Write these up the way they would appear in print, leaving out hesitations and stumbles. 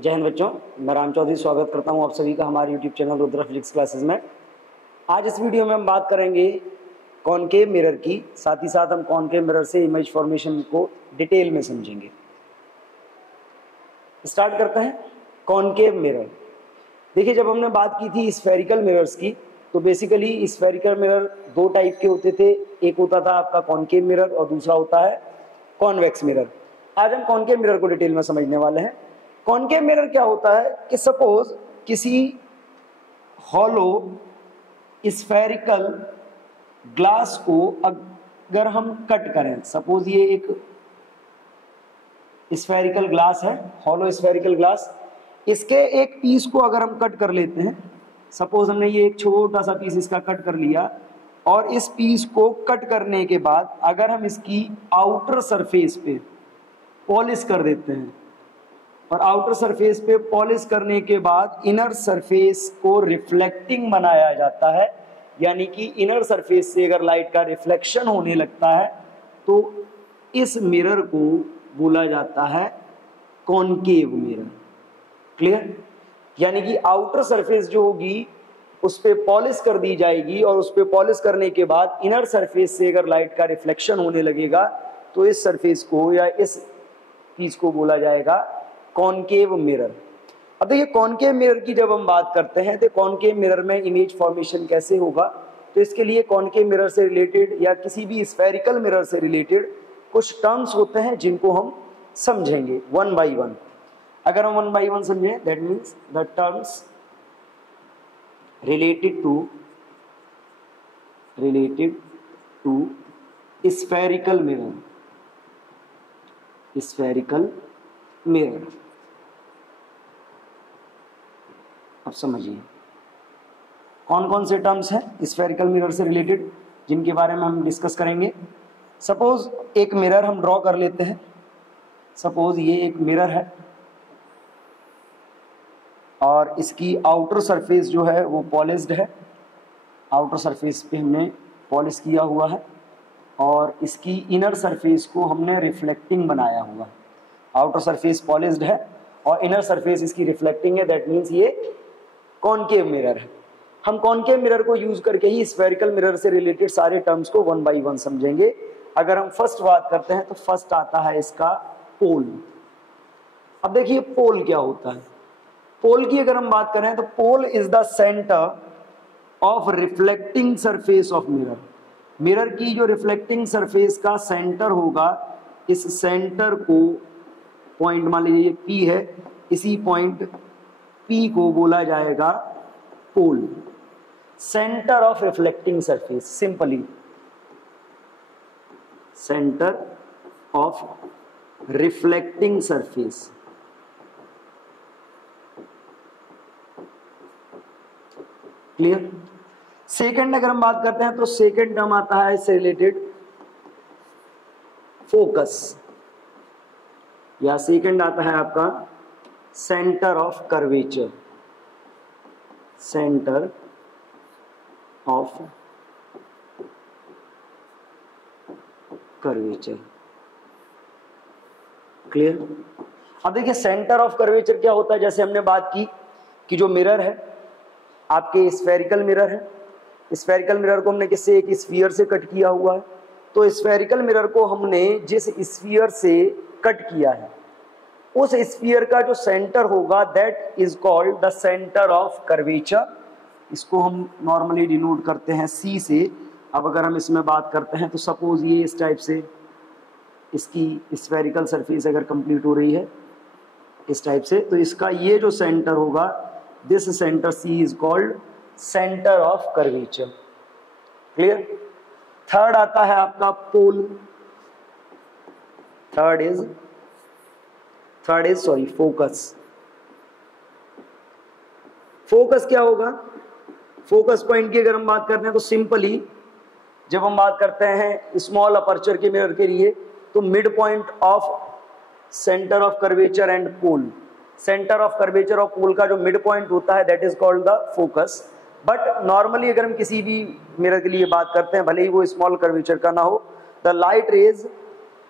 जय हिंद बच्चों, मैं राम चौधरी स्वागत करता हूं आप सभी का हमारे YouTube channel Rudra physics classes में। आज इस वीडियो में हम बात करेंगे कॉनकेव मिरर की, साथ ही साथ हम कॉनकेव मिरर से इमेज फॉर्मेशन को डिटेल में समझेंगे। स्टार्ट करते हैं। कॉनकेव मिरर, देखिए जब हमने बात की थी स्फेरिकल मिरर्स की, तो बेसिकली स्फेरिकल मिरर दो टाइप के होते थे। एक होता था आपका कॉनकेव मिरर और दूसरा होता है कॉन्वेक्स मिरर। आज हम कॉनकेव मिरर को डिटेल में समझने वाले हैं। कॉनकेव मिरर क्या होता है कि सपोज किसी हॉलो स्फेरिकल ग्लास को अगर हम कट करें, सपोज ये एक स्फेरिकल ग्लास है, हॉलो स्फेरिकल ग्लास, इसके एक पीस को अगर हम कट कर लेते हैं, सपोज हमने ये एक छोटा सा पीस इसका कट कर लिया, और इस पीस को कट करने के बाद अगर हम इसकी आउटर सरफेस पे पॉलिश कर देते हैं, और आउटर सरफेस पे पॉलिश करने के बाद इनर सरफेस को रिफ्लेक्टिंग बनाया जाता है, यानी कि इनर सरफेस से अगर लाइट का रिफ्लेक्शन होने लगता है तो इस मिरर को बोला जाता है कॉनकेव मिरर। क्लियर? यानी कि आउटर सरफेस जो होगी उस पे पॉलिश कर दी जाएगी, और उस पे पॉलिश करने के बाद इनर सरफेस से अगर लाइट का रिफ्लेक्शन होने लगेगा तो इस सरफेस को या इस पीस को बोला जाएगा कॉनकेव मिरर। अब देखिए कॉनकेव मिरर की जब हम बात करते हैं तो कॉनकेव मिरर में इमेज फॉर्मेशन कैसे होगा, तो इसके लिए कॉनकेव मिरर से रिलेटेड या किसी भी स्फेरिकल मिरर से रिलेटेड कुछ टर्म्स होते हैं जिनको हम समझेंगे वन बाय वन। अगर हम वन बाय वन समझें, that means the terms related to spherical mirror, spherical mirror। अब समझिए कौन कौन से टर्म्स हैं स्फेरिकल मिरर से रिलेटेड जिनके बारे में हम डिस्कस करेंगे। सपोज एक मिरर हम ड्रॉ कर लेते हैं। सपोज ये एक मिरर है और इसकी आउटर सरफेस जो है वो पॉलिश्ड है, आउटर सरफेस पे हमने पॉलिश किया हुआ है, और इसकी इनर सरफेस को हमने रिफ्लेक्टिंग बनाया हुआ है। आउटर सरफेस पॉलिश्ड है और इनर सरफेस इसकी रिफ्लेक्टिंग है, दैट मीन्स ये कॉनकेव मिरर है। हम कॉनकेव मिरर को यूज करके ही स्फेरिकल मिरर से रिलेटेड सारे टर्म्स को वन बाय वन समझेंगे। अगर हम फर्स्ट बात करते हैं तो फर्स्ट आता है इसका पोल। अब देखिए पोल क्या होता है। पोल की अगर हम बात करें तो pole is the centre of reflecting surface of mirror. Mirror की जो रिफ्लेक्टिंग सरफेस का सेंटर होगा, इस सेंटर को पॉइंट मान लीजिए P है, इसी पॉइंट P को बोला जाएगा pole, centre of reflecting surface. Simply centre of reflecting surface. Clear? Second अगर हम बात करते हैं तो सेकंड टर्म आता है इससे रिलेटेड फोकस, या सेकंड आता है आपका centre of curvature, centre of curvature. Clear? अब देखिए सेंटर ऑफ कर्वेचर क्या होता है। जैसे हमने बात की कि जो मिरर है आपके स्फेरिकल मिरर है, स्फेरिकल मिरर को हमने किससे, एक स्फीयर से कट किया हुआ है। तो स्फेरिकल मिरर को हमने जिस स्फीयर से कट किया है उस स्फीयर का जो सेंटर होगा that is called the centre of curvature. इसको हम नॉर्मली डिनोट करते हैं C से। अब अगर हम इसमें बात करते हैं तो सपोज ये इस टाइप से इसकी स्फेरिकल सरफेस अगर कंप्लीट हो रही है इस टाइप से, तो इसका ये जो सेंटर होगा, this centre C is called center of curvature। Clear? Third आता है आपका pole. Third is focus. Focus क्या होगा? फोकस पॉइंट की अगर हम बात करते हैं तो सिंपली जब हम बात करते हैं स्मॉल अपर्चर के मिरर के लिए, तो mid point of centre of curvature and pole, centre of curvature और पोल का जो मिड पॉइंट होता है that is called the focus. But normally अगर हम किसी भी मिरर के लिए बात करते हैं, भले ही वो स्मॉल कर्वेचर का ना हो, the light rays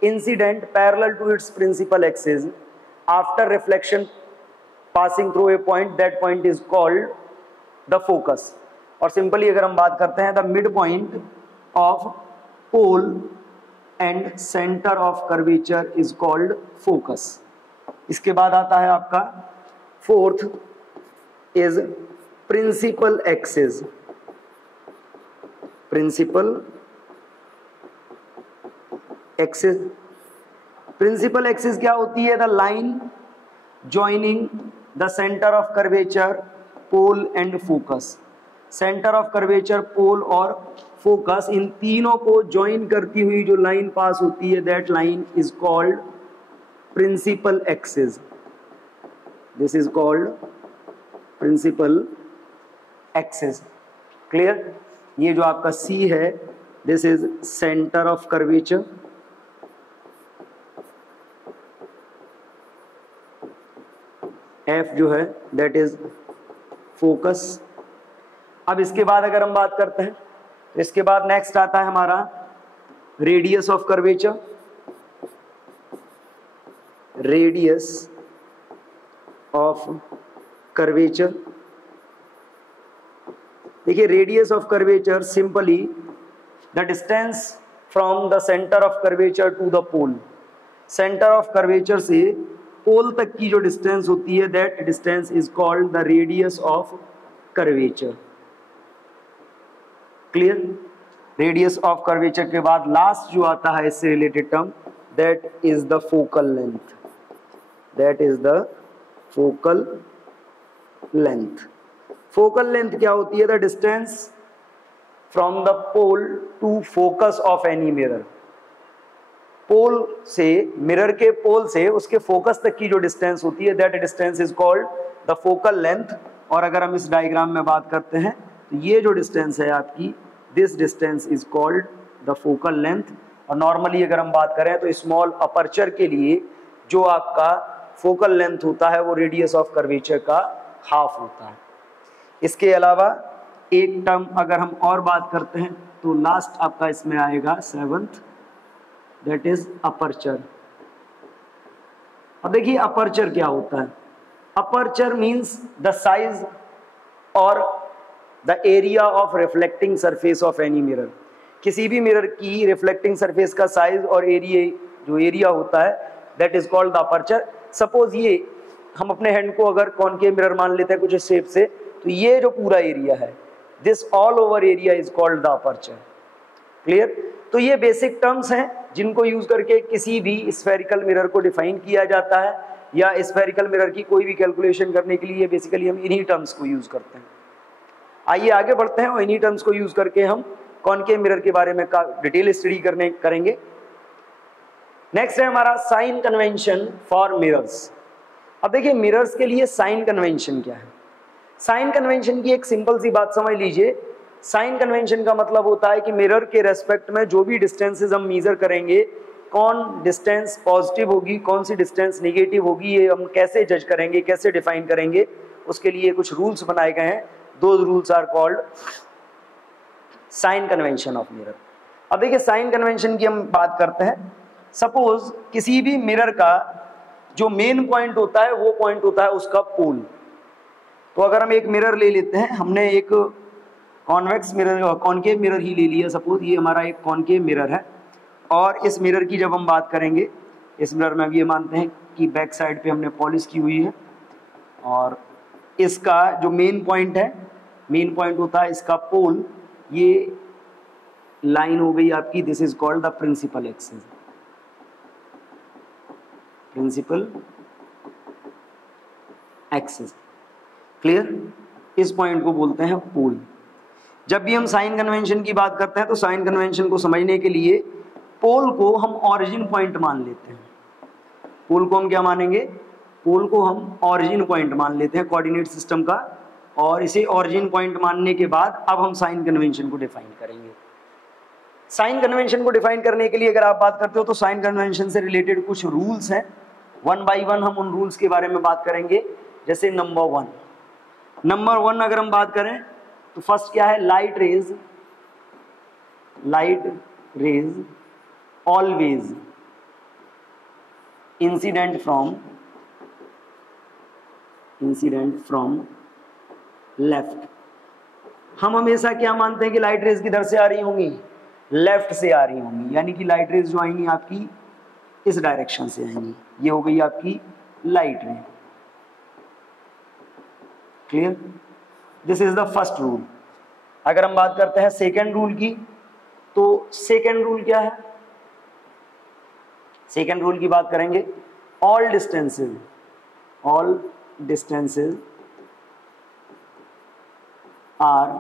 incident parallel to its principal axis after reflection passing through a point, that point is called the focus. और सिंपली अगर हम बात करते हैं, the mid point of pole and centre of curvature is called focus. इसके बाद आता है आपका fourth is principal axis. Principal axis, principal axis क्या होती है? The line joining the centre of curvature, pole and focus. Centre of curvature, पोल और focus, इन तीनों को ज्वाइन करती हुई जो लाइन पास होती है, that line is called principal axis. This is called principal axis. Clear? ये जो आपका सी है, this is centre of curvature, F जो है दैट इज फोकस। अब इसके बाद अगर हम बात करते हैं तो इसके बाद नेक्स्ट आता है हमारा radius of curvature. Radius of curvature, देखिए radius of curvature simply the distance from the centre of curvature to the pole. Centre of curvature से पोल तक की जो डिस्टेंस होती है, that distance is called the radius of curvature. Clear? Radius of curvature के बाद last जो आता है इससे related term, that is the focal length. That is the focal length. Focal length क्या होती है? The distance from the pole to focus of any mirror. Pole से, मिरर के पोल से उसके फोकस तक की जो डिस्टेंस होती है, that distance is called the focal length. और अगर हम इस डायग्राम में बात करते हैं तो ये जो डिस्टेंस है आपकी, this distance is called the focal length. और नॉर्मली अगर हम बात करें तो स्मॉल अपर्चर के लिए जो आपका फोकल लेंथ होता है वो रेडियस ऑफ कर्वेचर का हाफ होता है। इसके अलावा एक टर्म अगर हम और बात करते हैं तो लास्ट आपका इसमें आएगा सेवंथ, दैट इज अपर्चर। अब देखिए अपर्चर क्या होता है? अपर्चर मीन्स द साइज और the area of reflecting surface of any mirror. किसी भी मिरर की रिफ्लेक्टिंग सरफेस का साइज और एरिया, जो एरिया होता है, that is called the aperture. Suppose ये हम अपने हैंड को अगर कॉनकेव मिरर मान लेते हैं कुछ इस शेप से, तो ये जो पूरा एरिया है, this all over area is called the aperture. Clear? तो ये बेसिक टर्म्स हैं जिनको यूज करके किसी भी स्फेरिकल मिरर को डिफाइन किया जाता है, या स्फेरिकल मिरर की कोई भी कैलकुलेशन करने के लिए बेसिकली हम इन्हीं टर्म्स को यूज करते हैं। आइए आगे बढ़ते हैं और इन्हीं टर्म्स को यूज करके हम कॉनकेव मिरर के बारे में डिटेल स्टडी करेंगे। नेक्स्ट है हमारा साइन कन्वेंशन फॉर मिरर्स। अब देखिए मिरर्स के लिए साइन कन्वेंशन क्या है? साइन कन्वेंशन की एक सिंपल सी बात समझ लीजिए। साइन कन्वेंशन का मतलब होता है कि मिरर के रेस्पेक्ट में जो भी डिस्टेंसेस हम मेजर करेंगे, कौन डिस्टेंस पॉजिटिव होगी, कौन सी डिस्टेंस नेगेटिव होगी, ये हम कैसे जज करेंगे, कैसे डिफाइन करेंगे, उसके लिए कुछ रूल्स बनाए गए हैं। Those rules are called sign convention of mirror. अब देखिए साइन कन्वेंशन की हम बात करते हैं। सपोज किसी भी मिरर का जो मेन पॉइंट होता है वो पॉइंट होता है उसका पोल। तो अगर हम एक मिरर ले लेते हैं, हमने एक कॉन्वेक्स मिरर, कॉनकेव मिरर ही ले लिया, सपोज ये हमारा एक कॉनकेव मिरर है, और इस मिरर की जब हम बात करेंगे, इस मिरर में ये मानते हैं कि बैक साइड पे हमने पॉलिश की हुई है, और इसका जो मेन पॉइंट है, मेन पॉइंट होता है इसका पोल, ये लाइन हो गई आपकी, this is called the principal axis. Principal axis, clear? इस पॉइंट को बोलते हैं पोल। जब भी हम साइन कन्वेंशन की बात करते हैं तो साइन कन्वेंशन को समझने के लिए पोल को हम ऑरिजिन पॉइंट मान लेते हैं। पोल को हम क्या मानेंगे? पोल को हम ऑरिजिन पॉइंट मान लेते हैं कोऑर्डिनेट सिस्टम का, और इसे ऑरिजिन पॉइंट मानने के बाद अब हम साइन कन्वेंशन को डिफाइन करेंगे। साइन कन्वेंशन को डिफाइन करने के लिए अगर आप बात करते हो तो साइन कन्वेंशन से रिलेटेड कुछ रूल्स हैं। वन बाय वन हम उन रूल्स के बारे में बात करेंगे। जैसे नंबर वन अगर हम बात करें तो फर्स्ट क्या है? Light rays always incident from incident from left. हम हमेशा क्या मानते हैं कि लाइट रेज किधर से आ रही होंगी, लेफ्ट से आ रही होंगी, यानी कि लाइट रेज जो आएंगी आपकी इस डायरेक्शन से आएंगी। ये हो गई आपकी लाइट रे। Clear? This is the first rule. अगर हम बात करते हैं सेकेंड रूल की, तो सेकेंड रूल क्या है? सेकेंड रूल की बात करेंगे, all distances are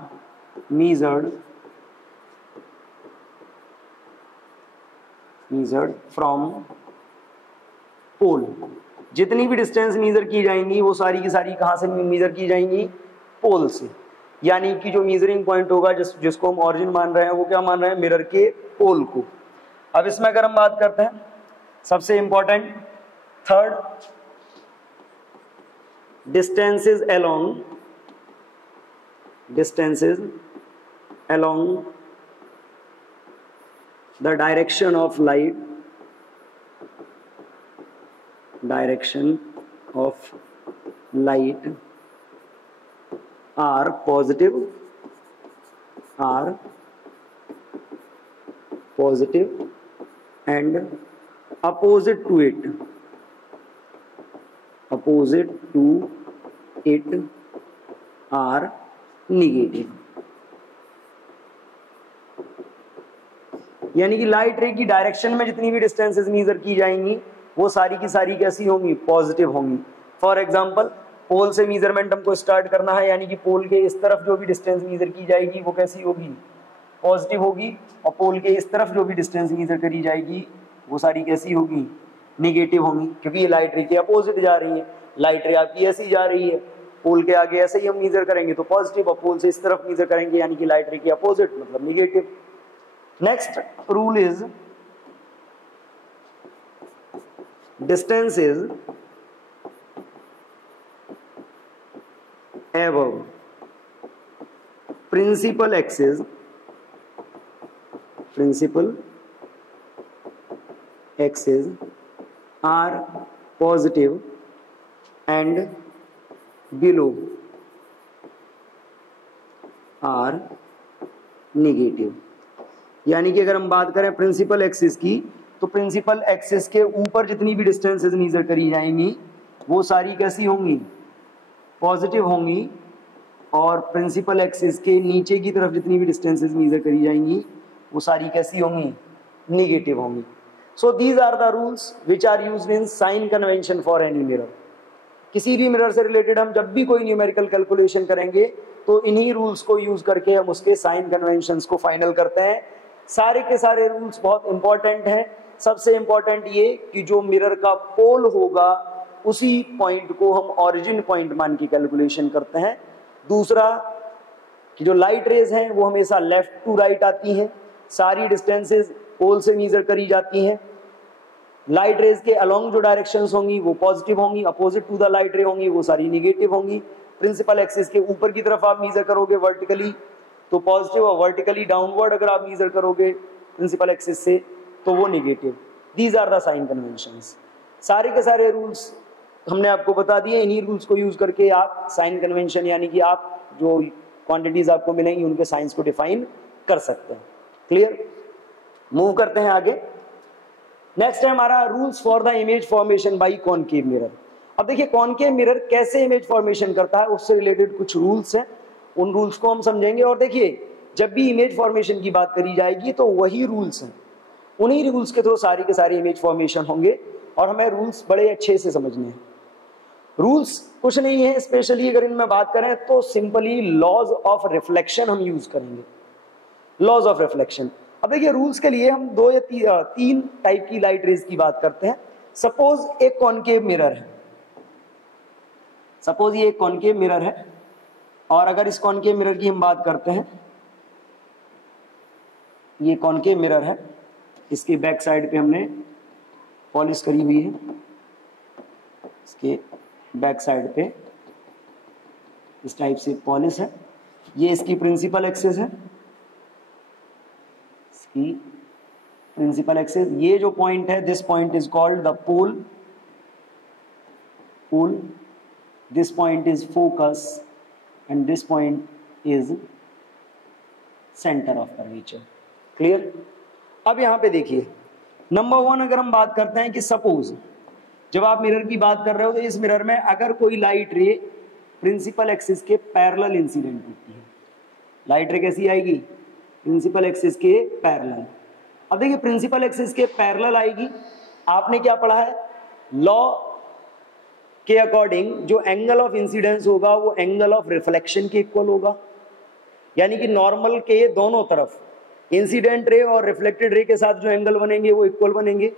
measured from pole. जितनी भी डिस्टेंस मेजर की जाएंगी वो सारी की सारी कहां से मेजर की जाएंगी? पोल से। यानी कि जो मेजरिंग पॉइंट होगा जिसको हम ऑरिजिन मान रहे हैं वो क्या मान रहे हैं? मिरर के पोल को। अब इसमें अगर हम बात करते हैं सबसे important third, distances along the direction of light are positive and opposite to it are negative। यानी कि लाइट रे की डायरेक्शन में जितनी भी डिस्टेंसेस मेजर की जाएंगी वो सारी की सारी कैसी होंगी? पॉजिटिव होंगी। फॉर एग्जांपल पोल से मेजरमेंट हमको स्टार्ट करना है, यानी कि पोल के इस तरफ जो भी डिस्टेंस मेजर की जाएगी वो कैसी होगी? पॉजिटिव होगी। और पोल के इस तरफ जो भी डिस्टेंस मेजर करी जाएगी वो सारी कैसी होगी? निगेटिव होंगी, क्योंकि ये लाइट रे के अपोजिट जा रही है। लाइट रे आपकी ऐसी जा रही है, पोल के आगे ऐसे ही हम मेजर करेंगे तो पॉजिटिव, और पोल से इस तरफ मेजर करेंगे यानी कि लाइट रे के अपोजिट मतलब negative. Next rule is distances above principal axis are positive and below are negative। यानी कि अगर हम बात करें प्रिंसिपल एक्सिस की, तो प्रिंसिपल एक्सिस के ऊपर जितनी भी डिस्टेंसेस मेजर करी जाएंगी वो सारी कैसी होंगी? पॉजिटिव होंगी। और प्रिंसिपल एक्सिस के नीचे की तरफ जितनी भी डिस्टेंसेस मेजर करी जाएंगी वो सारी कैसी होंगी? निगेटिव होंगी। So these are the rules which are used in sign convention for any mirror. किसी भी मिरर से रिलेटेड हम जब भी कोई न्यूमेरिकल कैलकुलेशन करेंगे तो इन्हीं रूल्स को यूज करके हम उसके साइन कन्वेंशंस को फाइनल करते हैं। सारे के सारे रूल्स बहुत इंपॉर्टेंट हैं। सबसे इंपॉर्टेंट ये कि जो मिरर का पोल होगा उसी पॉइंट को हम ओरिजिन पॉइंट मान के कैलकुलेशन करते हैं। दूसरा कि जो लाइट रेज हैं वो हमेशा लेफ्ट टू राइट आती हैं, सारी डिस्टेंसेस पोल से मेजर करी जाती हैं। लाइट रेज के अलोंग जो डायरेक्शंस होंगी वो पॉजिटिव होंगी, अपोजिट टू द लाइट रे होंगी वो सारी निगेटिव होंगी। प्रिंसिपल एक्सिस के ऊपर की तरफ आप मेजर करोगे वर्टिकली तो पॉजिटिव, और वर्टिकली डाउनवर्ड अगर आप मेजर करोगे प्रिंसिपल एक्सिस से तो वो negative. These are the sign conventions. सारे के सारे रूल्स हमने आपको बता दिए। इन्हीं रूल्स को यूज करके आप साइन कन्वेंशन यानी कि आप जो क्वांटिटीज आपको मिलेंगी उनके साइंस को डिफाइन कर सकते हैं। क्लियर? मूव करते हैं आगे। नेक्स्ट है हमारा rules for the image formation by concave mirror. अब देखिए कॉनकेव मिरर कैसे इमेज फॉर्मेशन करता है उससे रिलेटेड कुछ रूल्स हैं, उन रूल्स को हम समझेंगे। और देखिए जब भी इमेज फॉर्मेशन की बात करी जाएगी तो वही रूल्स हैं, उन्हीं रूल्स के थ्रू सारी के सारी इमेज फॉर्मेशन होंगे और हमें रूल्स बड़े अच्छे से समझने हैं। रूल्स कुछ नहीं है स्पेशली, अगर इनमें बात करें तो सिंपली लॉज ऑफ रिफ्लेक्शन हम यूज करेंगे। Laws of reflection. अब देखिए रूल्स के लिए हम दो या तीन टाइप की लाइट रेज की बात करते हैं। सपोज एक कॉनकेव मिरर है, सपोज ये एक कॉनकेव मिरर है, और अगर इस कॉनकेव मिरर की हम बात करते हैं, ये कॉनकेव मिरर है, इसके बैक साइड पे हमने पॉलिश करी हुई है, इसके बैक साइड पे इस टाइप से पॉलिश है। ये इसकी प्रिंसिपल एक्सिस है, इसकी प्रिंसिपल एक्सिस। ये जो पॉइंट है this point is called the pole, this point is focus and this point is center of curvature. Clear? अब यहाँ पे देखिए नंबर 1 अगर हम बात करते हैं कि सपोज जब आप मिरर की बात कर रहे हो तो इस मिरर में अगर कोई लाइट रे प्रिंसिपल एक्सिस के पैरेलल इंसिडेंट होती है, लाइट रे कैसी आएगी? प्रिंसिपल एक्सिस के पैरेलल। अब देखिए प्रिंसिपल एक्सिस के पैरेलल आएगी, आपने क्या पढ़ा है? लॉ के अकॉर्डिंग जो एंगल ऑफ इंसिडेंस होगा वो एंगल ऑफ रिफ्लेक्शन के इक्वल होगा, यानी कि नॉर्मल के दोनों तरफ इंसिडेंट रे और रिफ्लेक्टेड रे के साथ जो एंगल बनेंगे वो इक्वल बनेंगे।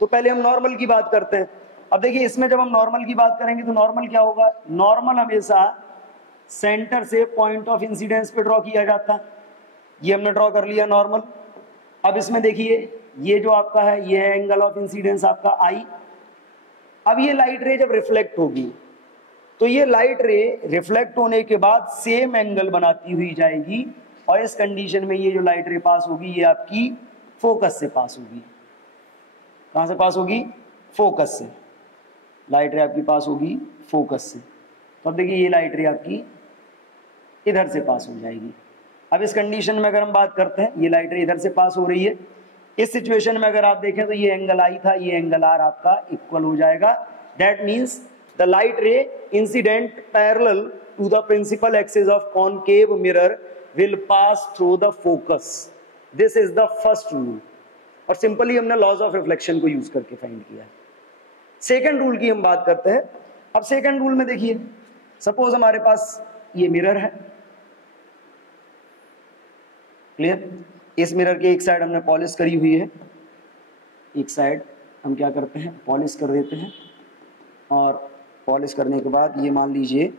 तो पहले हम नॉर्मल की बात करते हैं। अब देखिए इसमें जब हम नॉर्मल की बात करेंगे तो नॉर्मल क्या होगा? नॉर्मल हमेशा सेंटर से पॉइंट ऑफ इंसिडेंस पे ड्रॉ किया जाता है। ये हमने ड्रॉ कर लिया नॉर्मल। अब इसमें देखिए ये जो आपका है ये है एंगल ऑफ इंसिडेंस आपका आई। अब ये लाइट रे जब रिफ्लेक्ट होगी तो ये लाइट रे रिफ्लेक्ट होने के बाद सेम एंगल बनाती हुई जाएगी और इस कंडीशन में ये जो लाइट रे पास होगी ये आपकी फोकस से पास होगी। कहां से पास होगी? फोकस से। लाइट रे आपकी पास होगी फोकस से। तो अब देखिए ये लाइट रे आपकी इधर से पास हो जाएगी। अब इस कंडीशन में अगर हम बात करते हैं ये लाइट रे इधर से पास हो रही है, इस सिचुएशन में अगर आप देखें तो ये एंगल आई था, ये एंगल आर आपका इक्वल हो जाएगा। That means the light ray incident parallel to the principal axis of concave mirror will pass through the focus. This is the first rule और सिंपली हमने लॉज ऑफ रिफ्लेक्शन को use करके find किया। Second rule की हम बात करते हैं। अब सेकंड रूल में देखिए सपोज हमारे पास ये मिरर है, क्लियर? इस मिरर के एक साइड हमने पॉलिश करी हुई है, एक साइड हम क्या करते हैं पॉलिश कर देते हैं और पॉलिश करने के बाद ये मान लीजिए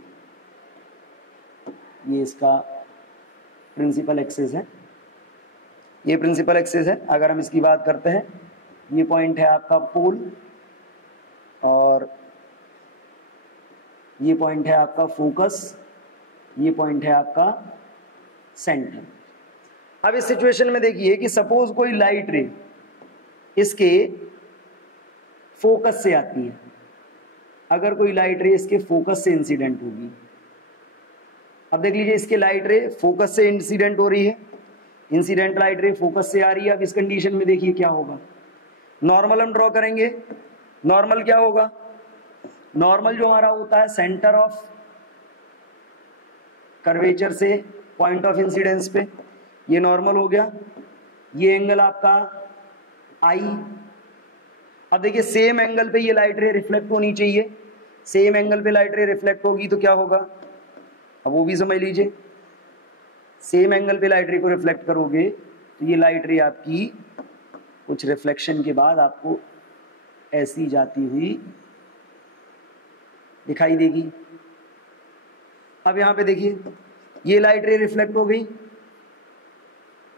ये इसका प्रिंसिपल एक्सिस है, ये प्रिंसिपल एक्सिस है। अगर हम इसकी बात करते हैं ये पॉइंट है आपका पोल और ये पॉइंट है आपका फोकस, ये पॉइंट है आपका सेंटर। अब इस सिचुएशन में देखिए कि सपोज कोई लाइट रे इसके फोकस से आती है, अगर कोई लाइट रे इसके फोकस से इंसिडेंट होगी। अब देख लीजिए इसके लाइट रे फोकस से इंसिडेंट हो रही है, इंसिडेंट लाइट रे फोकस से आ रही है। अब इस कंडीशन में देखिए क्या होगा? नॉर्मल हम ड्रॉ करेंगे। नॉर्मल क्या होगा? नॉर्मल जो हमारा होता है सेंटर ऑफ कर्वेचर से पॉइंट ऑफ इंसिडेंस पे, ये नॉर्मल हो गया। ये एंगल आपका आई। अब देखिए सेम एंगल पे ये लाइट रे रिफ्लेक्ट होनी चाहिए, सेम एंगल पे लाइट रे रिफ्लेक्ट होगी तो क्या होगा? अब वो भी समझ लीजिए, सेम एंगल पे लाइट रे को रिफ्लेक्ट करोगे तो ये लाइट रे आपकी कुछ रिफ्लेक्शन के बाद आपको ऐसी जाती हुई दिखाई देगी। अब यहां पे देखिए ये लाइट रे रिफ्लेक्ट हो गई।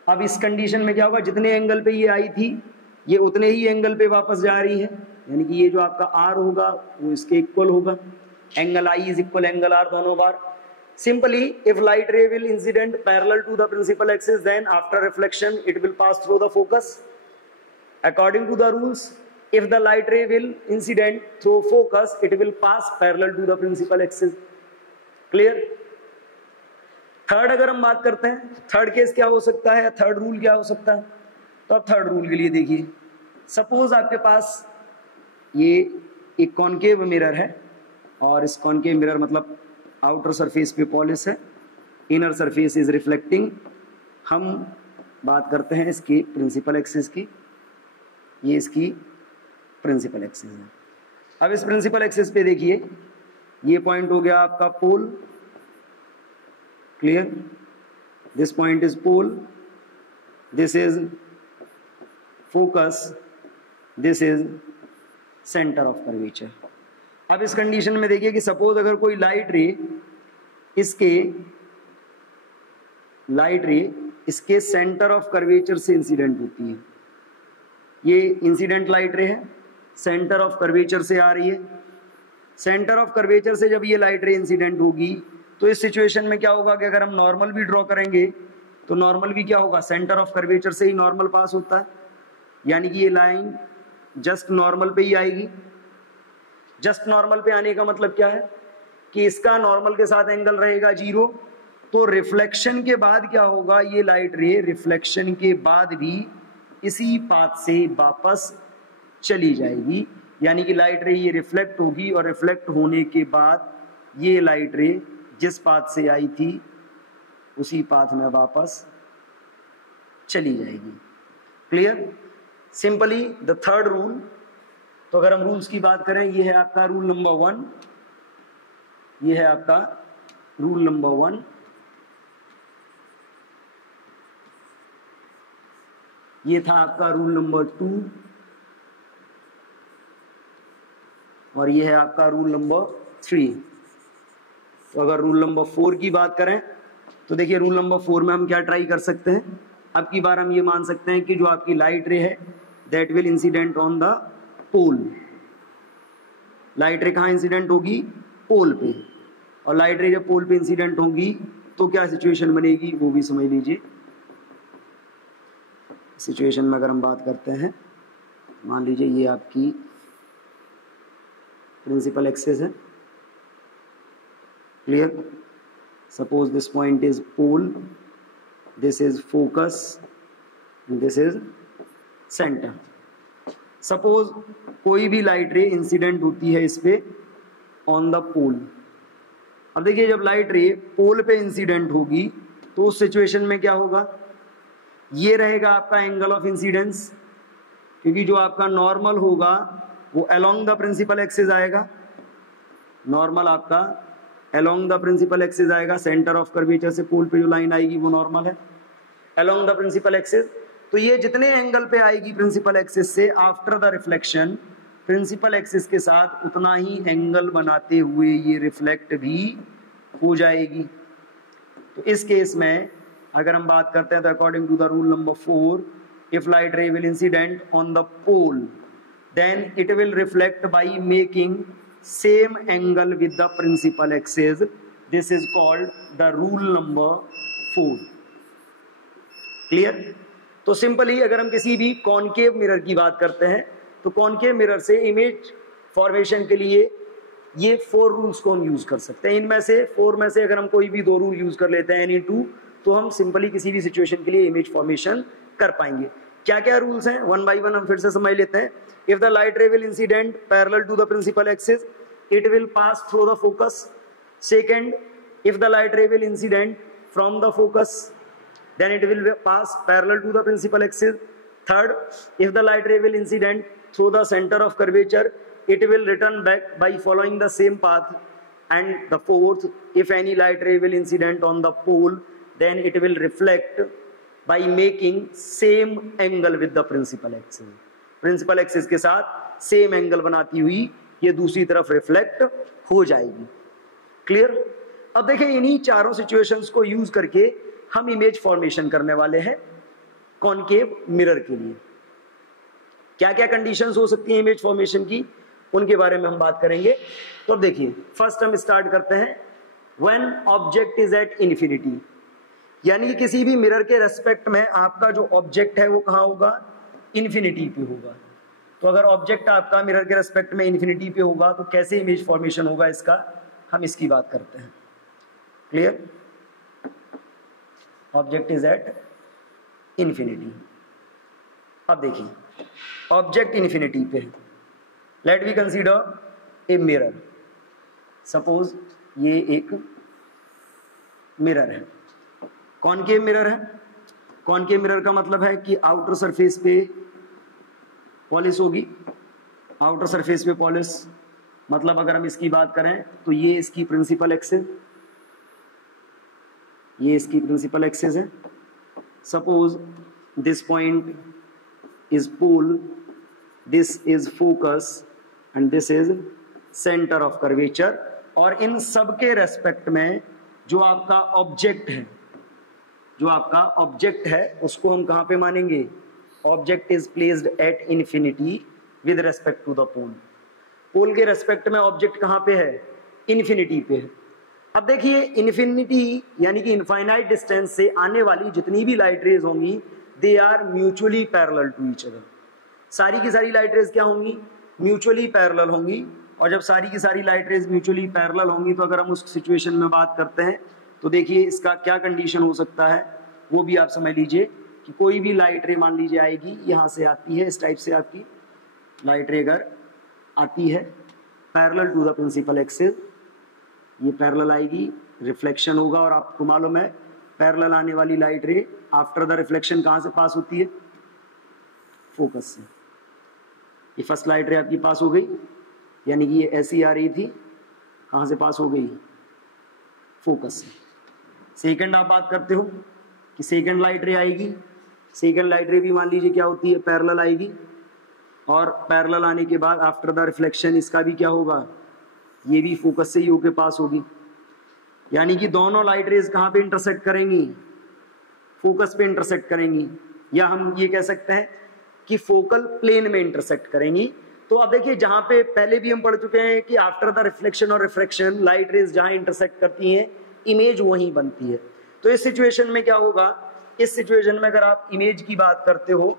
अब इस कंडीशन में क्या होगा? जितने एंगल पे ये आई थी ये उतने ही एंगल पे वापस जा रही है, यानी कि ये जो आपका आर होगा वो इसके इक्वल होगा। Angle I is equal angle R दोनों बार। Simply, if light ray will incident parallel to the principal axis, then after reflection it will pass through the focus. According to the rules, if the light ray will incident through focus, it will pass parallel to the principal axis. Clear? Third अगर हम बात करते हैं, third case क्या हो सकता है, third rule क्या हो सकता है? तो अब थर्ड रूल के लिए देखिए, सपोज आपके पास ये एक कॉनकेव मिरर है और इस कॉनकेव मिरर मतलब आउटर सरफेस पे पॉलिश है, इनर सरफेस इज रिफ्लेक्टिंग। हम बात करते हैं इसकी प्रिंसिपल एक्सिस की, ये इसकी प्रिंसिपल एक्सिस है। अब इस प्रिंसिपल एक्सिस पे देखिए ये पॉइंट हो गया आपका pole, clear? This point is pole, this is focus, this is centre of curvature. अब इस कंडीशन में देखिए कि सपोज अगर कोई लाइट रे इसके सेंटर ऑफ कर्वेचर से इंसिडेंट होती है, ये इंसिडेंट लाइट रे है, सेंटर ऑफ कर्वेचर से आ रही है। सेंटर ऑफ कर्वेचर से जब ये लाइट रे इंसिडेंट होगी तो इस सिचुएशन में क्या होगा कि अगर हम नॉर्मल भी ड्रॉ करेंगे तो नॉर्मल भी क्या होगा? सेंटर ऑफ कर्वेचर से ही नॉर्मल पास होता है, यानी कि ये लाइन जस्ट नॉर्मल पे ही आएगी। जस्ट नॉर्मल पे आने का मतलब क्या है कि इसका नॉर्मल के साथ एंगल रहेगा 0, तो रिफ्लेक्शन के बाद क्या होगा, ये लाइट रे रिफ्लेक्शन के बाद भी इसी पाथ से वापस चली जाएगी, यानी कि लाइट रे ये रिफ्लेक्ट होगी और रिफ्लेक्ट होने के बाद ये लाइट रे जिस पाथ से आई थी उसी पाथ में वापस चली जाएगी। Clear? Simply the third rule, तो अगर हम रूल्स की बात करें, ये है आपका रूल नंबर 1, ये है आपका रूल नंबर 1। ये था आपका रूल नंबर 2 और ये है आपका रूल नंबर 3। तो अगर रूल नंबर 4 की बात करें तो देखिए रूल नंबर 4 में हम क्या ट्राई कर सकते हैं, अब की बार हम ये मान सकते हैं कि जो आपकी लाइट रे है that will incident on the pole. Light ray कहाँ इंसिडेंट होगी? पोल पे। और लाइट रे जब पोल पे इंसिडेंट होगी तो क्या सिचुएशन बनेगी वो भी समझ लीजिए। सिचुएशन में अगर हम बात करते हैं, मान लीजिए ये आपकी प्रिंसिपल एक्सिस है। Clear? Suppose this point is pole, this is focus, this is centre. Suppose कोई भी लाइट रे इंसिडेंट होती है इस पे ऑन द पोल। अब देखिए जब लाइट रे पोल पे इंसिडेंट होगी तो उस सिचुएशन में क्या होगा, ये रहेगा आपका एंगल ऑफ इंसिडेंस, क्योंकि जो आपका नॉर्मल होगा वो अलोंग द प्रिंसिपल एक्सिस आएगा। नॉर्मल आपका अलोंग द प्रिंसिपल एक्सिस आएगा, सेंटर ऑफ कर्वेचर से पोल पे जो लाइन आएगी वो नॉर्मल है अलोंग द प्रिंसिपल एक्सिस। तो ये जितने एंगल पे आएगी प्रिंसिपल एक्सिस से after the reflection, principal axis के साथ उतना ही एंगल बनाते हुए ये रिफ्लेक्ट भी हो जाएगी। तो इस केस में अगर हम बात करते हैं तो according to the rule number 4, if light ray will incident on the pole then it will reflect by making same angle with the principal axis. This is called the rule number 4। Clear? तो simply अगर हम किसी भी concave mirror की बात करते हैं तो कॉनकेव मिरर से इमेज फॉर्मेशन के लिए ये 4 रूल्स को हम यूज कर सकते हैं। इनमें से 4 में से अगर हम कोई भी 2 रूल यूज कर लेते हैं, एनी 2, तो हम सिंपली किसी भी सिचुएशन के लिए इमेज फॉर्मेशन कर पाएंगे। क्या क्या रूल्स हैं, 1 बाय 1 हम फिर से समझ लेते हैं। If the light ray will incident parallel to the principal axis it will pass through the focus. Second, if the light ray will incident from the focus then it will pass parallel to the principal axis. Third, if the light ray will incident through the center of curvature it will return back by following the same path. And the fourth, if any light ray will incident on the pole then it will reflect by making same angle with the principal axis. principal axis के साथ same angle बनाती हुई ये दूसरी तरफ reflect हो जाएगी। Clear? अब देखें इन्हीं चारों सिचुएशंस को यूज करके हम इमेज फॉर्मेशन करने वाले हैं कॉनकेव मिरर के लिए। क्या क्या कंडीशंस हो सकती हैं इमेज फॉर्मेशन की, उनके बारे में हम बात करेंगे। तो अब देखिए फर्स्ट हम स्टार्ट करते हैं when object is at infinity, यानी कि किसी भी मिरर के रेस्पेक्ट में आपका जो ऑब्जेक्ट है वो कहां होगा, इन्फिनिटी पे होगा। तो अगर ऑब्जेक्ट आपका मिरर के रेस्पेक्ट में इन्फिनिटी पे होगा तो कैसे इमेज फॉर्मेशन होगा इसका, हम इसकी बात करते हैं। Clear? Object is at infinity. अब देखिए ऑब्जेक्ट इन्फिनिटी पे है, let we consider a mirror. Suppose ये एक मिरर है, कॉनकेव मिरर है। कॉनकेव मिरर का मतलब है कि आउटर सरफेस पे पॉलिश होगी। आउटर सरफेस पे पॉलिश मतलब अगर हम इसकी बात करें तो ये इसकी प्रिंसिपल एक्सिस, ये इसकी प्रिंसिपल एक्सिस है। Suppose this point is pole, this is focus and this is centre of curvature. और इन सब के रेस्पेक्ट में जो आपका ऑब्जेक्ट है, जो आपका ऑब्जेक्ट है उसको हम कहां पे मानेंगे, object is placed at infinity with respect to the pole. Pole के रेस्पेक्ट में ऑब्जेक्ट कहां पे है, इन्फिनिटी पे है। अब देखिए इन्फिनिटी यानी कि इनफाइनाइट डिस्टेंस से आने वाली जितनी भी लाइट रेज होंगी they are mutually parallel to each other. सारी की सारी लाइट रेज क्या होंगी, म्यूचुअली पैरेलल होंगी। और जब सारी की सारी लाइट रेज म्यूचुअली पैरेलल होंगी तो अगर हम उस सिचुएशन में बात करते हैं तो देखिए इसका क्या कंडीशन हो सकता है वो भी आप समझ लीजिए कि कोई भी लाइट रे मान लीजिए आएगी, यहाँ से आती है, इस टाइप से आपकी लाइट रे अगर आती है parallel to the principal axis, ये पैरेलल आएगी, रिफ्लेक्शन होगा और आपको मालूम है पैरेलल आने वाली लाइट रे आफ्टर द रिफ्लेक्शन कहाँ से पास होती है, फोकस से। ये फर्स्ट लाइट रे आपकी पास हो गई, यानी कि ये ऐसी आ रही थी, कहाँ से पास हो गई, फोकस से। सेकंड आप बात करते हो कि सेकंड लाइट रे आएगी, सेकंड लाइट रे भी मान लीजिए क्या होती है, पैरेलल आएगी और पैरेलल आने के बाद आफ्टर द रिफ्लेक्शन इसका भी क्या होगा, ये भी फोकस से ही होके पास होगी, यानी कि दोनों लाइट रेज कहाँ पे इंटरसेक्ट करेंगी, फोकस पे इंटरसेक्ट करेंगी, या हम ये कह सकते हैं कि फोकल प्लेन में इंटरसेक्ट करेंगी। तो अब देखिए जहां पे पहले भी हम पढ़ चुके हैं कि आफ्टर द रिफ्लेक्शन और रिफ्रैक्शन लाइट रेज जहां इंटरसेक्ट करती हैं इमेज वहीं बनती है। तो इस सिचुएशन में क्या होगा, इस सिचुएशन में अगर आप इमेज की बात करते हो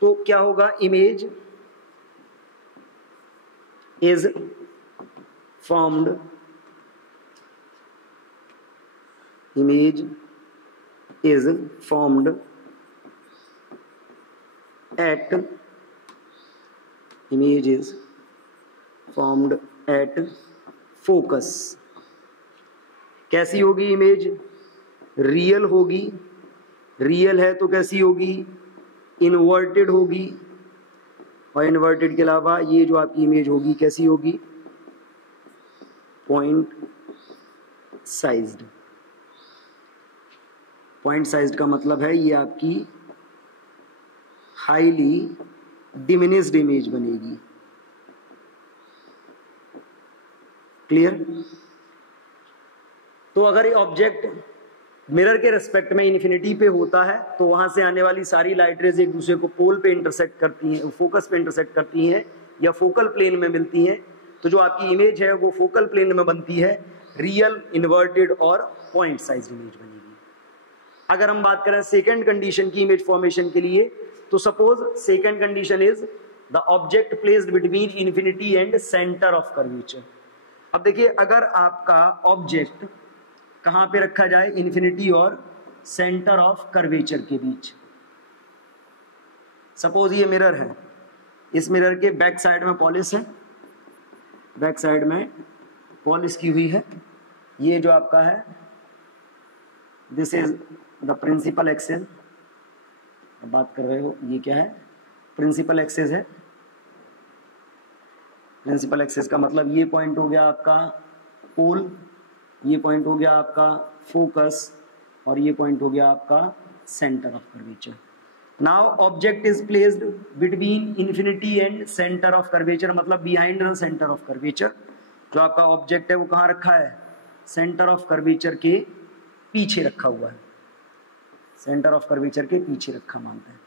तो क्या होगा, image is formed, image is formed at, image is formed at focus। कैसी होगी इमेज, रियल होगी, रियल है तो कैसी होगी, इन्वर्टेड होगी, और इन्वर्टेड के अलावा ये जो आपकी इमेज होगी कैसी होगी, पॉइंट साइज्ड। पॉइंट साइज्ड का मतलब है ये आपकी हाईली डिमिनिश्ड इमेज बनेगी। क्लियर। तो अगर ये ऑब्जेक्ट मिरर के रिस्पेक्ट में इन्फिनिटी पे होता है तो वहां से आने वाली सारी लाइट रेज एक दूसरे को पोल पे इंटरसेक्ट करती हैं, फोकस पे इंटरसेक्ट करती हैं या फोकल प्लेन में मिलती हैं। तो जो आपकी इमेज है वो फोकल प्लेन में बनती है, रियल, इन्वर्टेड और पॉइंट साइज इमेज बनेगी। अगर हम बात करें सेकेंड कंडीशन की इमेज फॉर्मेशन के लिए, तो suppose second condition is the object placed between infinity and centre of curvature. अब देखिए अगर आपका ऑब्जेक्ट कहां पे रखा जाए, इन्फिनिटी और सेंटर ऑफ कर्वेचर के बीच। सपोज ये मिरर है, इस मिरर के बैक साइड में पॉलिश है, बैक साइड में पॉलिश की हुई है, ये जो आपका है this is the principal axis. अब बात कर रहे हो ये क्या है, प्रिंसिपल एक्सिस है। प्रिंसिपल एक्सिस का मतलब ये पॉइंट हो गया आपका पोल, ये पॉइंट हो गया आपका फोकस, और ये पॉइंट हो गया आपका centre of curvature. Now object is placed between infinity and centre of curvature, मतलब behind the centre of curvature. जो आपका ऑब्जेक्ट है वो कहाँ रखा है, सेंटर ऑफ कर्वेचर के पीछे रखा हुआ है, सेंटर ऑफ कर्वेचर के पीछे रखा मानते हैं।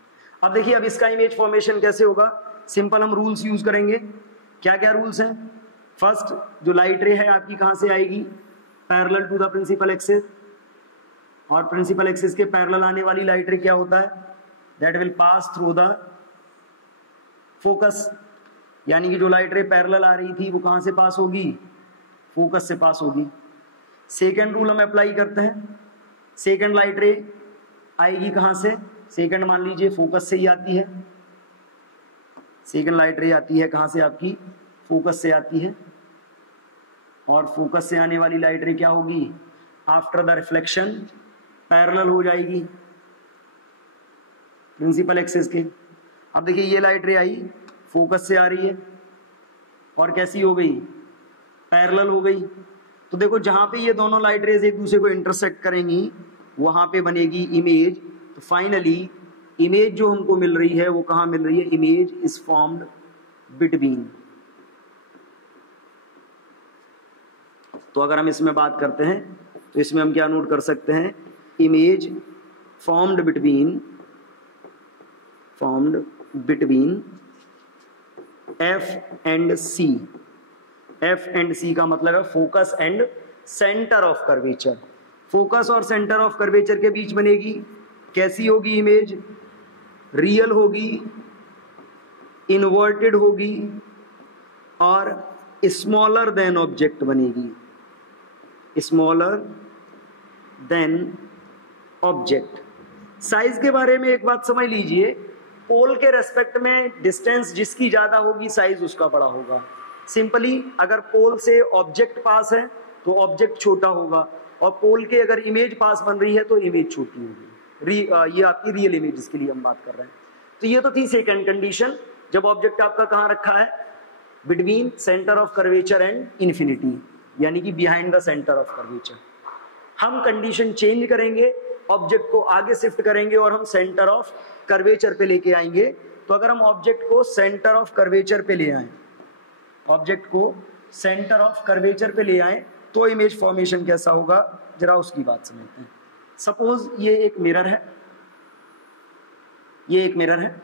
अब देखिए अब इसका इमेज फॉर्मेशन कैसे होगा, सिंपल हम रूल्स यूज करेंगे। क्या क्या रूल्स हैं, फर्स्ट जो लाइट रे है आपकी कहां से आएगी, parallel to the principal axis, और प्रिंसिपल एक्सिस के पैरेलल आने वाली लाइट रे क्या होता है, that will pass through the focus, यानी कि जो लाइट रे पैरेलल आ रही थी वो कहां से पास होगी, फोकस से पास होगी। सेकेंड रूल हम अप्लाई करते हैं, सेकेंड लाइट रे आएगी कहां से, सेकेंड मान लीजिए फोकस से ही आती है, सेकेंड लाइट रे आती है कहां से आपकी, फोकस से आती है, और फोकस से आने वाली लाइट रे क्या होगी, आफ्टर द रिफ्लेक्शन पैरेलल हो जाएगी प्रिंसिपल एक्सिस के। अब देखिए ये लाइट रे आई, फोकस से आ रही है और कैसी हो गई, पैरेलल हो गई। तो देखो जहां पे ये दोनों लाइट रेज एक दूसरे को इंटरसेक्ट करेंगी वहां पे बनेगी इमेज। तो फाइनली इमेज जो हमको मिल रही है वो कहां मिल रही है, इमेज इज फॉर्म्ड बिटवीन। तो अगर हम इसमें बात करते हैं तो इसमें हम क्या नोट कर सकते हैं, image formed between F and C. F and C का मतलब है focus and centre of curvature. Focus और सेंटर ऑफ कर्वेचर के बीच बनेगी, कैसी होगी इमेज, रियल होगी, इन्वर्टेड होगी और स्मॉलर देन ऑब्जेक्ट बनेगी, स्मॉलर देन ऑब्जेक्ट। साइज के बारे में एक बात समझ लीजिए, पोल के रेस्पेक्ट में डिस्टेंस जिसकी ज्यादा होगी साइज उसका बड़ा होगा। सिंपली अगर पोल से ऑब्जेक्ट पास है तो ऑब्जेक्ट छोटा होगा, और पोल के अगर इमेज पास बन रही है तो इमेज छोटी होगी। ये आपकी रियल इमेज के लिए हम बात कर रहे हैं। तो ये तो थी सेकंड कंडीशन, जब ऑब्जेक्ट आपका कहाँ रखा है, between centre of curvature and infinity, यानी कि behind the centre of curvature. हम कंडीशन चेंज करेंगे, ऑब्जेक्ट को आगे शिफ्ट करेंगे और हम सेंटर ऑफ कर्वेचर पे लेके आएंगे। तो अगर हम ऑब्जेक्ट को सेंटर ऑफ कर्वेचर पे ले आए, ऑब्जेक्ट को सेंटर ऑफ कर्वेचर पे ले आए तो इमेज फॉर्मेशन कैसा होगा, जरा उसकी बात समझते हैं। सपोज ये एक मिरर है, ये एक मिरर है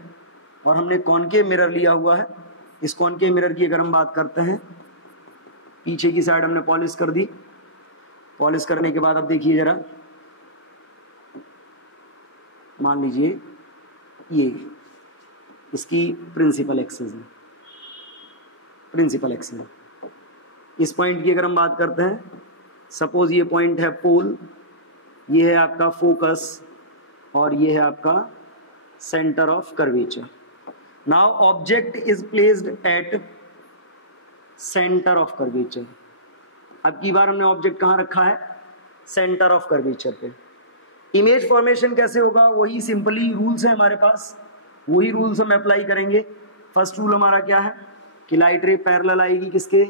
और हमने कॉनकेव मिरर लिया हुआ है। इस कॉनकेव मिरर की अगर हम बात करते हैं, पीछे की साइड हमने पॉलिश कर दी। पॉलिश करने के बाद अब देखिए जरा, मान लीजिए ये इसकी प्रिंसिपल एक्सिस है, प्रिंसिपल एक्सिस। इस पॉइंट की अगर हम बात करते हैं, सपोज ये पॉइंट है पोल, ये है आपका फोकस और ये है आपका centre of curvature. Now object is placed at centre of curvature. अब की बार हमने ऑब्जेक्ट कहाँ रखा है, सेंटर ऑफ कर्वेचर पे। इमेज फॉर्मेशन कैसे होगा, वही सिंपली रूल्स है हमारे पास, वही रूल्स हम अप्लाई करेंगे। फर्स्ट रूल हमारा क्या है कि लाइट रे पैरेलल आएगी किसके,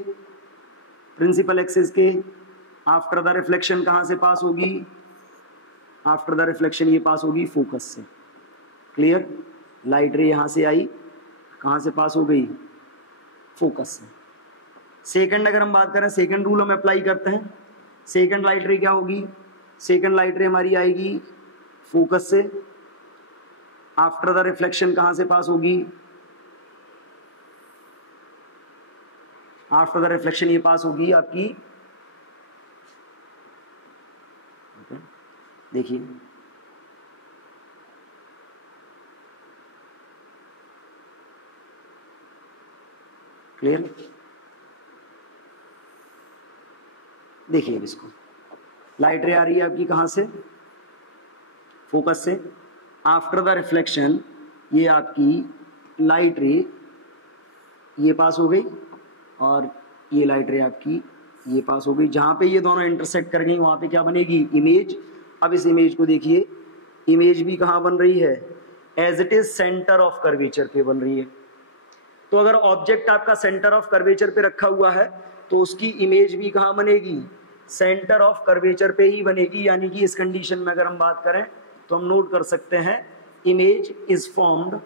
प्रिंसिपल एक्सिस के। आफ्टर द रिफ्लेक्शन कहाँ से पास होगी, आफ्टर द रिफ्लेक्शन ये पास होगी फोकस से। क्लियर, लाइट रे यहाँ से आई, कहाँ से पास हो गई, फोकस से। सेकंड अगर हम बात करें, सेकंड रूल हम अप्लाई करते हैं। सेकंड लाइट रे क्या होगी, सेकंड लाइट रे हमारी आएगी फोकस से। आफ्टर द रिफ्लेक्शन कहाँ से पास होगी, आफ्टर द रिफ्लेक्शन ये पास होगी आपकी, देखिए क्लियर, देखिए इसको, लाइट रे आ रही है आपकी कहाँ से, फोकस से। आफ्टर द रिफ्लेक्शन ये आपकी लाइट रे ये पास हो गई और ये लाइट रे आपकी ये पास हो गई। जहाँ पे ये दोनों इंटरसेक्ट कर गई वहाँ पे क्या बनेगी, इमेज। अब इस इमेज को देखिए, इमेज भी कहाँ बन रही है, as it is centre of curvature पे बन रही है। तो अगर ऑब्जेक्ट आपका सेंटर ऑफ कर्वेचर पे रखा हुआ है तो उसकी इमेज भी कहाँ बनेगी, सेंटर ऑफ कर्वेचर पे ही बनेगी। यानी कि इस कंडीशन में अगर हम बात करें तो हम नोट कर सकते हैं, image is formed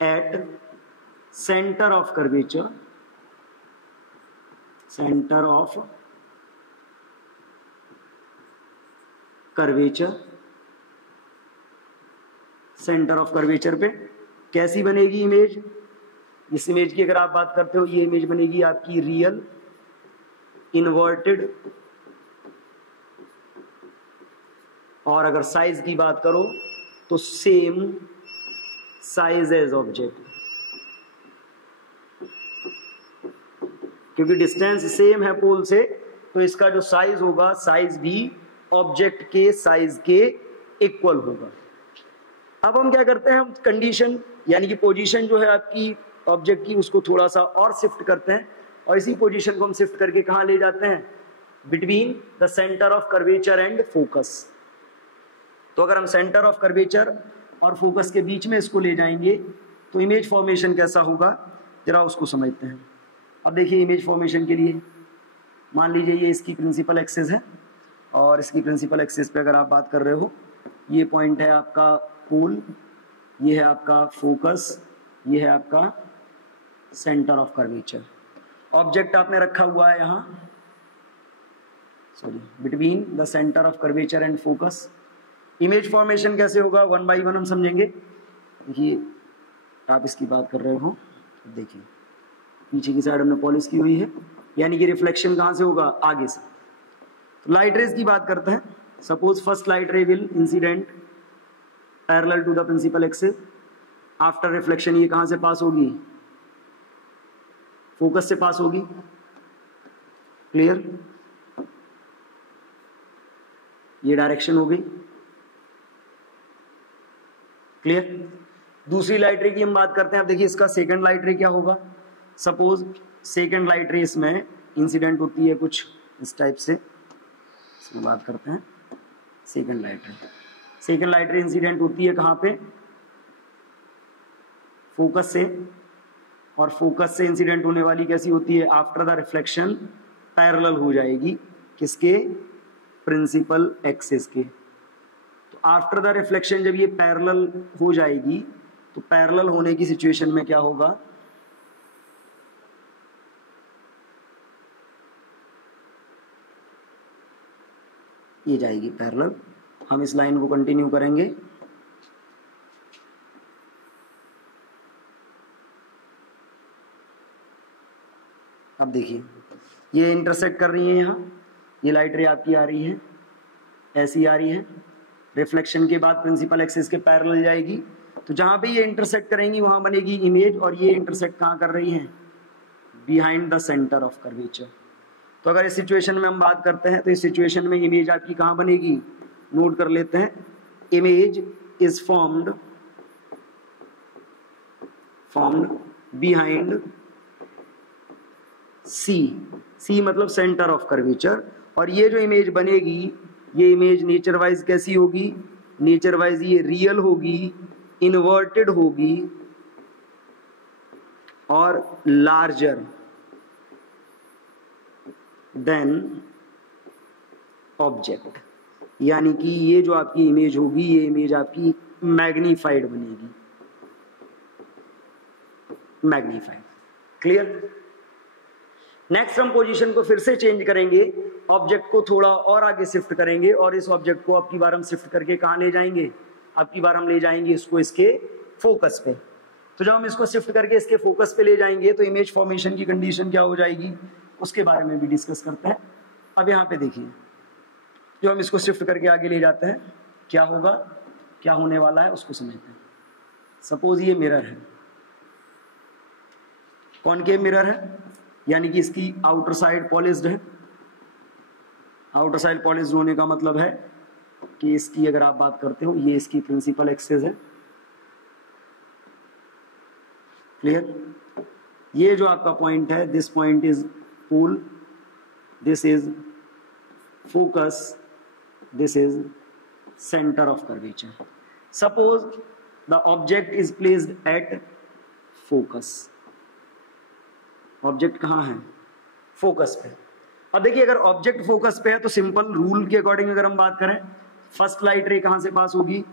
at centre of curvature, centre of curvature, centre of curvature पे कैसी बनेगी इमेज। इस इमेज की अगर आप बात करते हो, ये इमेज बनेगी आपकी रियल इन्वर्टेड, और अगर साइज की बात करो तो सेम साइज एज ऑब्जेक्ट, क्योंकि डिस्टेंस सेम है पोल से तो इसका जो साइज होगा, साइज भी ऑब्जेक्ट के साइज के इक्वल होगा। अब हम क्या करते हैं, हम कंडीशन यानी कि पोजीशन जो है आपकी ऑब्जेक्ट की उसको थोड़ा सा और शिफ्ट करते हैं, और इसी पोजीशन को हम शिफ्ट करके कहाँ ले जाते हैं, between the centre of curvature and focus. तो अगर हम सेंटर ऑफ कर्वेचर और फोकस के बीच में इसको ले जाएंगे तो इमेज फॉर्मेशन कैसा होगा, जरा उसको समझते हैं। अब देखिए इमेज फॉर्मेशन के लिए मान लीजिए ये इसकी प्रिंसिपल एक्सिस है, और इसकी प्रिंसिपल एक्सिस पे अगर आप बात कर रहे हो, ये पॉइंट है आपका पोल, ये है आपका फोकस, ये है आपका सेंटर ऑफ कर्वेचर। ऑब्जेक्ट आपने रखा हुआ है यहाँ, sorry, between the centre of curvature and focus. Image formation कैसे होगा, वन बाई वन हम समझेंगे। देखिए आप इसकी बात कर रहे हो, देखिए पीछे की साइड हमने पॉलिश की हुई है, यानी कि रिफ्लेक्शन कहाँ से होगा, आगे से। तो लाइट रेज की बात करते हैं। Suppose first light ray will incident parallel to the principal axis. After reflection ये कहाँ से पास होगी, फोकस से पास होगी। क्लियर? ये डायरेक्शन हो गई। क्लियर? दूसरी लाइट रे की हम बात करते हैं। अब देखिए इसका सेकंड लाइट रे क्या होगा। सपोज सेकंड लाइट रे इसमें इंसिडेंट होती है कुछ इस टाइप से, इसमें बात करते हैं सेकंड लाइट रे। सेकंड लाइट रे इंसिडेंट होती है कहाँ पे, फोकस से, और फोकस से इंसिडेंट होने वाली कैसी होती है, आफ्टर द रिफ्लेक्शन पैरेलल हो जाएगी किसके, प्रिंसिपल एक्सिस के। तो आफ्टर द रिफ्लेक्शन जब ये पैरेलल हो जाएगी तो पैरेलल होने की सिचुएशन में क्या होगा, ये जाएगी पैरेलल। हम इस लाइन को कंटिन्यू करेंगे। अब देखिए ये इंटरसेक्ट कर रही है, यहाँ ये लाइट रे आपकी आ रही है, ऐसी आ रही है, रिफ्लेक्शन के बाद प्रिंसिपल एक्सिस के पैरेलल जाएगी। तो जहां पे ये इंटरसेक्ट करेंगी वहां बनेगी इमेज, और ये इंटरसेक्ट कहाँ कर रही हैं, behind the centre of curvature. तो अगर इस सिचुएशन में हम बात करते हैं तो इस सिचुएशन में इमेज आपकी कहाँ बनेगी, नोट कर लेते हैं। इमेज इज फॉर्म्ड बिहाइंड सी मतलब सेंटर ऑफ कर्वेचर। और ये जो इमेज बनेगी, ये इमेज नेचर वाइज कैसी होगी, नेचर वाइज ये रियल होगी, इन्वर्टेड होगी और लार्जर देन ऑब्जेक्ट। यानी कि ये जो आपकी इमेज होगी, ये इमेज आपकी मैग्नीफाइड बनेगी, मैग्नीफाइड। क्लियर? नेक्स्ट हम पोजीशन को फिर से चेंज करेंगे, ऑब्जेक्ट को थोड़ा और आगे शिफ्ट करेंगे, और इस ऑब्जेक्ट को अब की बार हम शिफ्ट करके कहाँ ले जाएंगे, अब की बार हम ले जाएंगे इसको इसके फोकस पे। तो जब हम इसको शिफ्ट करके इसके फोकस पे ले जाएंगे तो इमेज फॉर्मेशन की कंडीशन क्या हो जाएगी, उसके बारे में भी डिस्कस करते हैं। अब यहाँ पे देखिए, जो हम इसको शिफ्ट करके आगे ले जाते हैं क्या होगा, क्या होने वाला है उसको समझते हैं। सपोज ये मिरर है, कॉनकेव मिरर है, यानी कि इसकी आउटर साइड पॉलिश्ड है। आउटर साइड पॉलिश्ड होने का मतलब है कि इसकी अगर आप बात करते हो, ये इसकी प्रिंसिपल एक्सिस है। क्लियर? ये जो आपका पॉइंट है, this point is pole, this is focus, this is centre of curvature. Suppose the object is placed at focus. Object कहाँ है, फोकस पे। अब देखिए अगर ऑब्जेक्ट फोकस पे है तो सिंपल रूल के अकॉर्डिंग अगर हम बात करें, फर्स्ट लाइट रे कहां से पास होगी,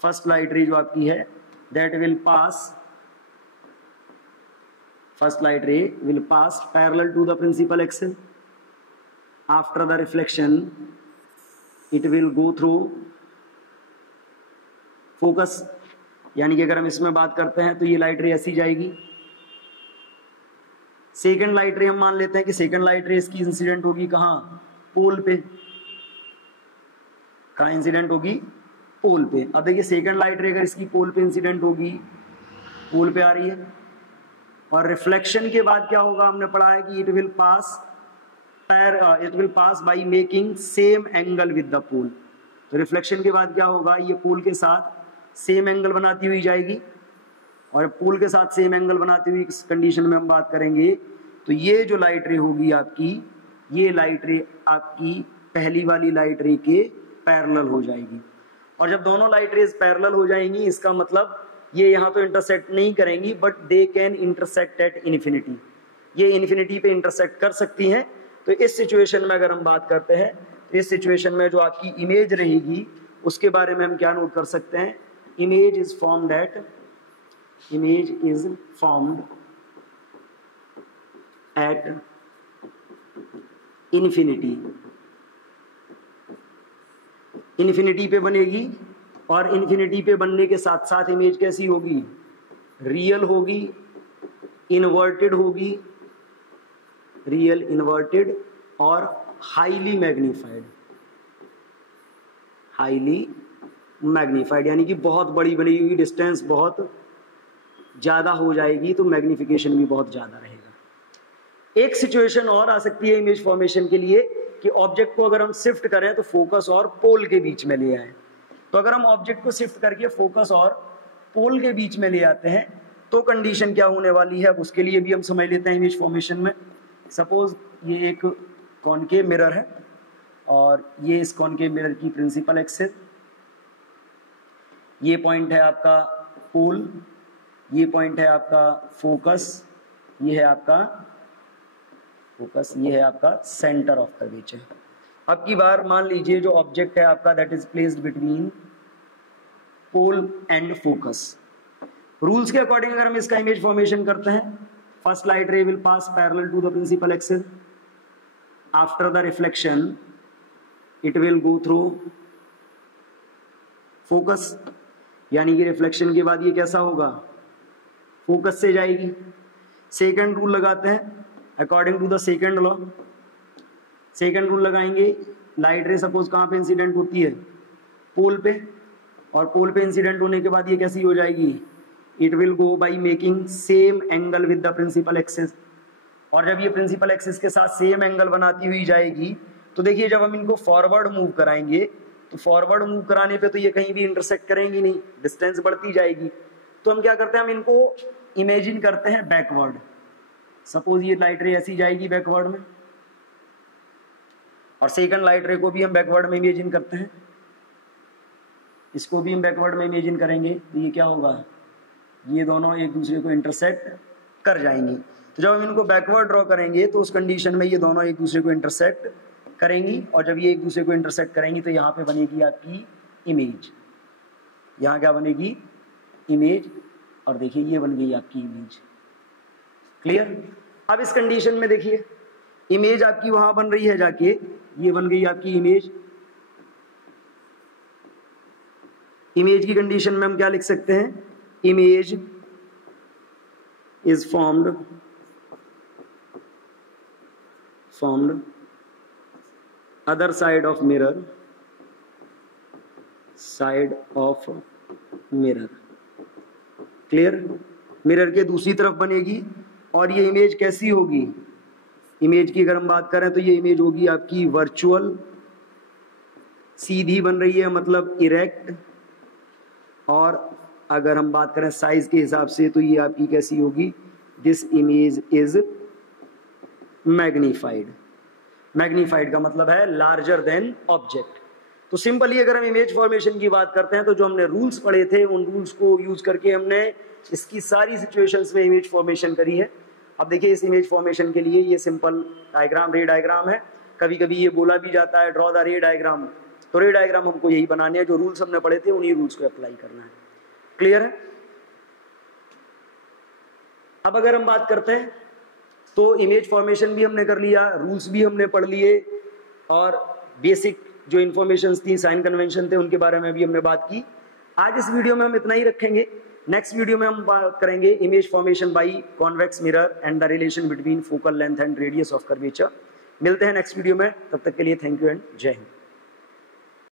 फर्स्ट लाइट रे जो आपकी है that will pass, first light ray will pass parallel to the principal axis. After the reflection it will go through focus. यानी कि अगर हम इसमें बात करते हैं तो ये लाइट रे ऐसी जाएगी। सेकंड लाइट रे हम मान लेते हैं कि सेकंड लाइट रे इसकी इंसिडेंट होगी कहाँ, पोल पे। कहाँ इंसिडेंट होगी, पोल पे। अब देखिए सेकंड लाइट रे अगर इसकी पोल पे इंसिडेंट होगी, पोल पे आ रही है, और रिफ्लेक्शन के बाद क्या होगा, हमने पढ़ा है कि it will pass by making same angle with the pole. तो रिफ्लेक्शन के बाद क्या होगा, ये पोल के साथ सेम एंगल बनाती हुई जाएगी, और पोल के साथ सेम एंगल बनाती हुई इस कंडीशन में हम बात करेंगे तो ये जो लाइट रे होगी आपकी, ये लाइट रे आपकी पहली वाली लाइट रे के पैरेलल हो जाएगी। और जब दोनों लाइट रेज पैरेलल हो जाएंगी, इसका मतलब ये यहाँ तो इंटरसेक्ट नहीं करेंगी, but they can intersect at infinity. ये इन्फिनिटी पे इंटरसेक्ट कर सकती हैं। तो इस सिचुएशन में अगर हम बात करते हैं तो इस सिचुएशन में जो आपकी इमेज रहेगी उसके बारे में हम क्या नोट कर सकते हैं, image is formed at infinity. Infinity पे बनेगी, और इन्फिनिटी पे बनने के साथ साथ इमेज कैसी होगी, रियल होगी, इन्वर्टेड होगी, रियल, इन्वर्टेड और हाईली मैग्नीफाइड। यानी कि बहुत बड़ी बनी हुई, डिस्टेंस बहुत ज्यादा हो जाएगी तो मैग्निफिकेशन भी बहुत ज्यादा रहेगा। एक सिचुएशन और आ सकती है इमेज फॉर्मेशन के लिए कि ऑब्जेक्ट को अगर हम शिफ्ट करें तो फोकस और पोल के बीच में ले आए। तो अगर हम ऑब्जेक्ट को शिफ्ट करके फोकस और पोल के बीच में ले आते हैं तो कंडीशन क्या होने वाली है, अब उसके लिए भी हम समझ लेते हैं इमेज फॉर्मेशन में। सपोज ये एक कॉनकेव मिरर है और ये इस कॉनकेव मिरर की प्रिंसिपल एक्सिस, ये पॉइंट है आपका पोल, ये पॉइंट है आपका फोकस, ये है आपका फोकस, ये है आपका सेंटर ऑफ कर्वेचर। अब की बार मान लीजिए जो ऑब्जेक्ट है आपका that is placed between pole and focus. Rules के अकॉर्डिंग अगर हम इसका इमेज फॉर्मेशन करते हैं, first light ray will pass parallel to the principal axis, after the reflection it will go through focus, यानी कि रिफ्लेक्शन के बाद ये कैसा होगा, फोकस से जाएगी। सेकंड रूल लगाते हैं according to the second law. Second rule लगाएंगे, लाइट रे सपोज कहाँ पे इंसिडेंट होती है, पोल पे, और पोल पे इंसिडेंट होने के बाद ये कैसी हो जाएगी, it will go by making same angle with the principal axis. और जब ये प्रिंसिपल एक्सिस के साथ सेम एंगल बनाती हुई जाएगी तो देखिए जब हम इनको फॉरवर्ड मूव कराएंगे तो फॉरवर्ड मूव कराने पे तो ये कहीं भी इंटरसेक्ट करेंगी नहीं, डिस्टेंस बढ़ती जाएगी। तो हम क्या करते हैं, हम इनको इमेजिन करते हैं बैकवर्ड। सपोज ये लाइट रे ऐसी जाएगी बैकवर्ड में, और सेकंड लाइट रे को भी हम बैकवर्ड में इमेजिन करते हैं, इसको भी हम बैकवर्ड में इमेजिन करेंगे तो ये क्या होगा, ये दोनों एक दूसरे को इंटरसेक्ट कर जाएंगी। तो जब हम इनको बैकवर्ड ड्रॉ करेंगे तो उस कंडीशन में ये दोनों एक दूसरे को इंटरसेक्ट करेंगी, और जब ये एक दूसरे को इंटरसेक्ट करेंगी तो यहाँ पे बनेगी आपकी इमेज। यहाँ क्या बनेगी, इमेज, और देखिए ये बन गई आपकी इमेज। क्लियर। अब इस कंडीशन में देखिए इमेज आपकी वहां बन रही है जाके, ये बन गई आपकी इमेज। इमेज की कंडीशन में हम क्या लिख सकते हैं, image is formed other side of mirror, side of mirror। Clear. Mirror के दूसरी तरफ बनेगी, और ये इमेज कैसी होगी, इमेज की अगर हम बात करें तो ये इमेज होगी आपकी वर्चुअल, सीधी बन रही है मतलब इरेक्ट, और अगर हम बात करें साइज के हिसाब से तो ये आपकी कैसी होगी, this image is magnified. Magnified का मतलब है लार्जर देन ऑब्जेक्ट। तो सिंपली अगर हम इमेज फॉर्मेशन की बात करते हैं तो जो हमने रूल्स पढ़े थे उन रूल्स को यूज करके हमने इसकी सारी सिचुएशंस में इमेज फॉर्मेशन करी है। अब देखिए इस इमेज फॉर्मेशन के लिए ये सिंपल डायग्राम, रे डायग्राम है। कभी कभी ये बोला भी जाता है ड्रॉ द रे डायग्राम, तो रे डायग्राम हमको यही बनाने हैं, जो रूल्स हमने पढ़े थे उन्हीं रूल्स को अप्लाई करना है। क्लियर है। अब अगर हम बात करते हैं तो इमेज फॉर्मेशन भी हमने कर लिया, रूल्स भी हमने पढ़ लिए, और बेसिक जो इन्फॉर्मेशन थी, साइन कन्वेंशन थे, उनके बारे में भी हमने बात की। आज इस वीडियो में हम इतना ही रखेंगे। नेक्स्ट वीडियो में हम बात करेंगे image formation by convex mirror and the relation between focal length and radius of curvature. मिलते हैं नेक्स्ट वीडियो में, तब तक के लिए थैंक यू एंड जय हिंद।